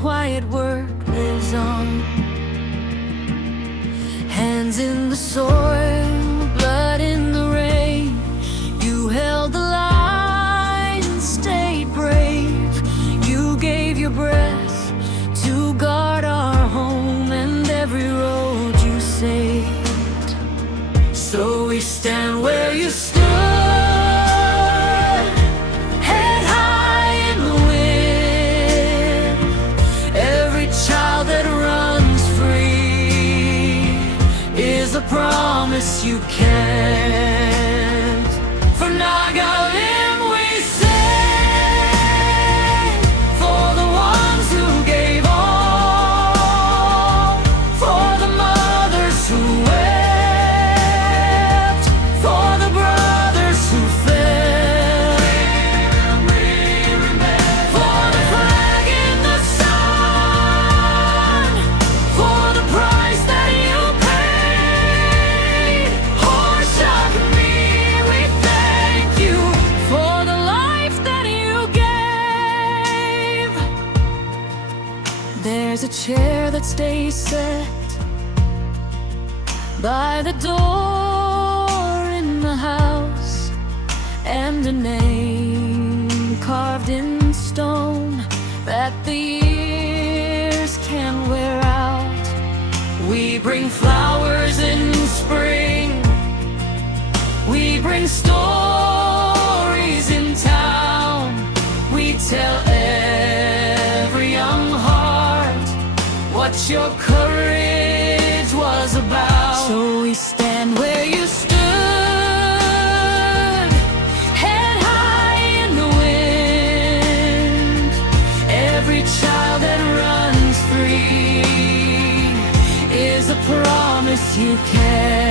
quiet work lives on. Hands in the soil, blood in the rain. You held the line, stayed brave. You gave your breath to guard our home and every road you saved. So we stand where you stood, head high in the wind. Every child that runs free is a promise you kept. For Nagalim we sing, for the ones who gave all, for the mothers who wept, for the brothers who fell. We remember. For the flag in the sun, for the price that you paid. Horshokmi, we thank you for the life that you gave. There's a chair that stays set by the door in the house, and a name carved in stone that the years can wear out. We bring flowers in spring, we bring stories in town. We tell every young heart what your courage was about. So we stand where you stood, head high in the wind. Every child that runs free is a promise you kept.